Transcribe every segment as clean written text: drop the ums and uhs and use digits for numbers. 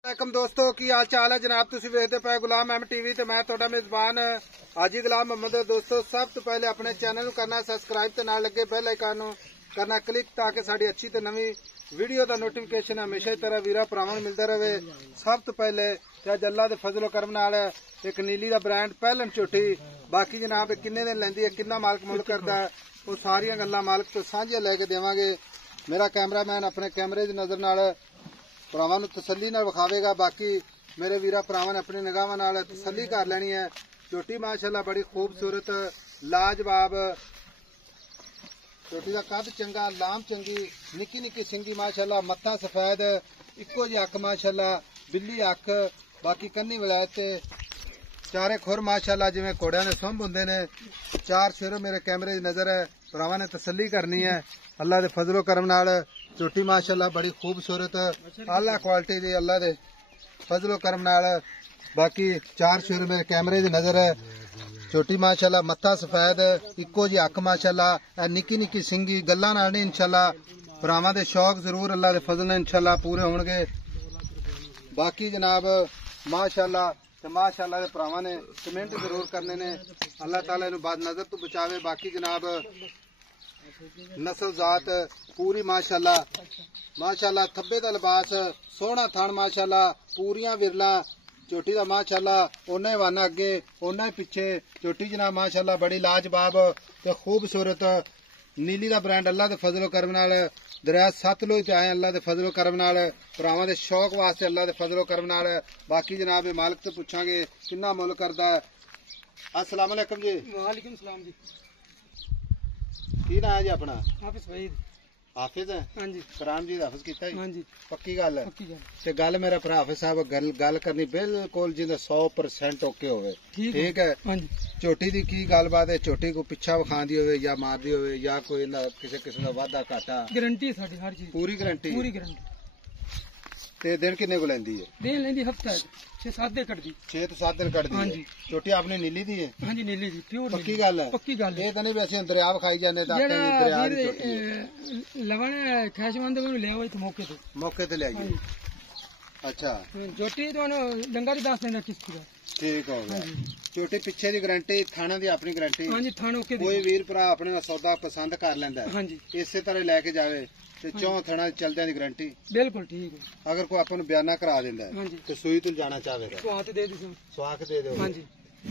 वालेकुम दोस्तों की हाल चाल है जनाब। तुसी वेखदे पे गुलाम अहमद टीवी ते मैं तुहाडा मेजबान हाजी गुलाम मोहम्मद। दोस्तों सब तो पहले अपने चैनल नूं करना सब्सक्राइब ते नाल लगे बेल आइकन नूं करना क्लिक ताकि साडी अच्छी ते नवी वीडियो दा नोटिफिकेशन हमेशा ही तरह वीरा भरावां नूं मिलदा रहे। सब तो पहले अज अल्लाह दे फजलो करम नाल एक नीली दा ब्रांड पहलन झोटी बाकी जनाब किन्ने दिन लैंदी है किन्ना मालक मुल करदा है वो सारियां गल्लां मालक तो सांझियां लैके देवांगे। मेरा कैमरामैन अपने कैमरे दी नजर नाल भरावां नूं तसल्ली नाल विखावेगा। बाकी मेरे वीरा भरावां ने अपनी निगाहां नाल तसल्ली कर लैनी है। झोटी माशाअल्लाह बड़ी खूबसूरत लाजवाब झोटी का कद चंगा लाम चंगी निक्की निक्की सिंगी माशाअल्लाह मत्था सफेद इक्को जी अख माशाअल्लाह बिल्ली अख बाकी कन्नी विलायत चारे खुर माशाअल्लाह जिवें घोड़ियां दे सुंभ हुंदे ने। चार शेरों मेरे कैमरे दी नजर है भरावां ने तसल्ली करनी है। अल्लाह दे फजलो करम नाल झोटी माशाअल्लाह बड़ी खूबसूरत आला क्वालिटी दी अल्लाह दे फजलो करम नाल बाकी चार शेर मेरे कैमरे दी नजर है। झोटी माशाअल्लाह मत्था सफेद इक्को जी अख माशाअल्लाह निक्की निक्की सिंगी गल्लां नाल नहीं इंशाअल्लाह भरावां दे शौक जरूर अल्लाह दे फजल ने इंशाअल्लाह पूरे होणगे। बाकी जनाब माशाअल्लाह ते माशाअल्लाह दे भरावां ने कमेंट जरूर करने ने अल्लाह ताला इहनूं बद नजर तो बचावे। बाकी जनाब नस्ल जात पूरी माशाअल्लाह माशाअल्लाह थब्बे दा लिबास सोहना थान माशाअल्लाह पूरियां विरला झोटी दा माशाअल्लाह ओना ही वाना अगे ओना ही पिछे झोटी जनाब माशाअल्लाह बड़ी लाजवाब ते खूबसूरत नीली दा ब्रांड अल्लाह दे फजलो करम नाल दरिया सतलुज ते आए अल्लाह दे फजलो करम नाल भरावां दे शौक वास्ते अल्लाह दे फजलो करम नाल। बाकी जनाब मालिक तो पुछांगे किन्ना मुल करदा है। अस्सलाम वालेकुम जी। वालेकुम सलाम जी। की नाम है जी अपना? हाफिज वहीद। हाफिज है? हाँ जी। कुरान जी हाफिज कीता है? हाँ जी। पक्की गल है? पक्की गल। ते गल मेरा भरा हाफिज साहब गल करनी बिल्कुल जिंदा 100% ओके होवे ठीक है। हाँ जी। झोटी दी की गलबात है? झोटी को पिछा विखांदी होवे या मारदी होवे या कोई किसी किस्म दा वाधा घाटा? गारंटी है साडी हर चीज पूरी गारंटी पूरी गारंटी। ते दिन किन्ने को लेंदी है? दिन लेंदी हफ्ता 6-7 दिन कटदी 6 तो 7 दिन कटदी। हाँ जी। झोटी आपने नीली दी है? हाँ जी नीली दी प्योर पक्की गल है? पक्की गल है। ये तो नहीं वैसे दरिया खाई जाने दा दरिया दी झोटी लवण खैशमंद को ले आओ मौके ते ले आइए। अच्छा झोटी तो डंगा भी 10 दिन किस तरह ठीक हो गया। झोटी पिछे दी गारंटी थाना दी अपनी गारंटी? हाँ जी थाना ओके। कोई वीर भरा अपने सौदा पसंद कर लेंदा है हाँ जी इसे तरह लेके जावे ते चौं थणा चलदे दी गारंटी बिल्कुल ठीक है। अगर कोई अपन बयाना करा देंदा है तो सुई तुल जाना चाहेगा स्वाख दे दो स्वाख दे दो हाँ जी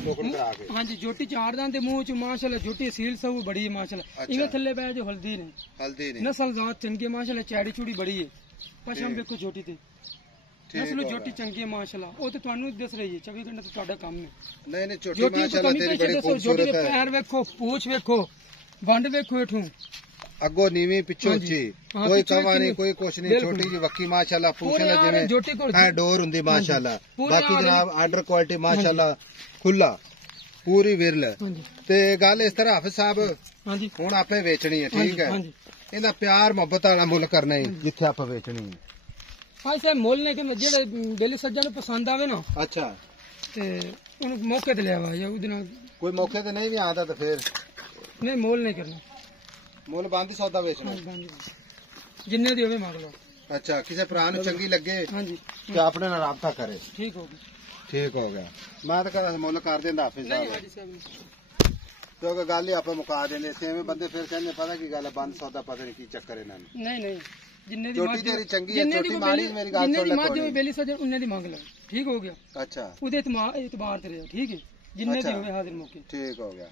टोकन करा के हाँ जी। झोटी चार दां ते मुंह च माशाअल्लाह झोटी सील सब बड़ी है माशाअल्लाह। इवे थल्ले पै जो हल्दी नहीं नस्ल जात चंगी माशाअल्लाह चैड़ी चूड़ी बड़ी है पशम देखो झोटी ते नस्ल झोटी चंगी है माशाअल्लाह। वो तो तुहानू दस रही है 24 घंटे तो तुहाडा काम है। नहीं नहीं झोटी माशाअल्लाह तेरी बड़ी खूबसूरत है। पैर देखो पूंछ देखो वंड देखो इठू अगो नीवी पिछो ऊंची कोई कवा नहीं कोई कुछ नहीं छोटी जी वक्की माशाअल्लाह पूछे ना जिवें है डोर हुंदी माशाअल्लाह। बाकी जनाब आर्डर क्वालिटी माशाअल्लाह खुला पूरी विरल ते गल इस तरह हाफिज साहब हुण आपे वेचनी है ठीक है। इहदा प्यार मोहब्बत वाला मुल करना है जिथे आप वेचनी है। हाँ सर मोल ने कि जेड़े बेली सज्जा नूं पसंद आवे ना अच्छा ते उन मौके ते ले आवा या उदे नाल कोई मौके ते नहीं भी आंदा तो फिर नहीं मोल नहीं करना मुल बंद सौदा बेचना जिन्ने दी होवे मांग लो। अच्छा किसी भरा नूं चंगी लगे हाँ जी तो अपने नाल राबता करे ठीक हो गया ठीक हो गया। मैं तो कदा मुल कर देंदा हाफिज साहब क्योंकि गल ही आप मुका देंदे सेवें बंदे फिर कहंदे पता की गल है बंद सौदा पता नहीं की चक्कर इन्हां नूं नहीं नहीं जिन्ने दी छोटी तेरी चंगी है छोटी माड़ी मेरी गल सुन ले मादी बेली सजन उन्ने दी मांग लो ठीक हो गया। अच्छा उदे एतबार ते रहो ठीक है जिन्ने दी होवे हाजिर मौके ठीक हो गया।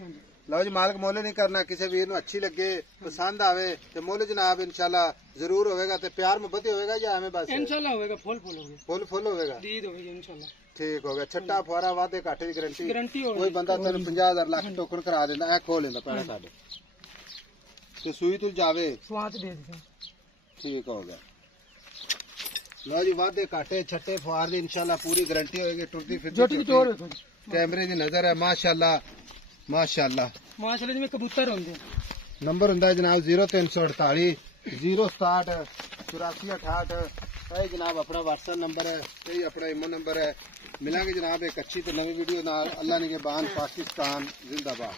लो जी मालिक मोल नहीं करना किसी वीर नूं अच्छी लगे पसंद आवे ते मोल जनाब इंशाल्लाह जरूर होवेगा ते प्यार मोहब्बत ही होवेगा या एवें बस इंशाल्लाह होवेगा फुल होवेगा फुल होवेगा दीद होवेगी इंशाल्लाह ठीक हो गया। छट्टा फुआरा वादे घाटे दी गारंटी कोई बंदा तेन 50,000 लाख टोकन करा देंदा ए खोल लेंदा पैड़ा साडे ते सुई तुल जावे स्वाद दे दे ठीक हो गया। लो जी वादे घाटे छट्टे फुआर दी इंशाल्लाह पूरी गारंटी होएगी टुरदी फिरदी कैमरे दी नजर है माशाअल्लाह माशाअल्लाह माशाअल्लाह जिवें कबूतर होंदे। नंबर हुंदा जनाब 0348 067 8468 ये जनाब अपना व्हाट्सएप नंबर है यही अपना इमो नंबर है। मिलांगे जनाब एक अच्छी तो नवी वीडियो नाल। अल्लाह निगहबान पाकिस्तान जिंदाबाद।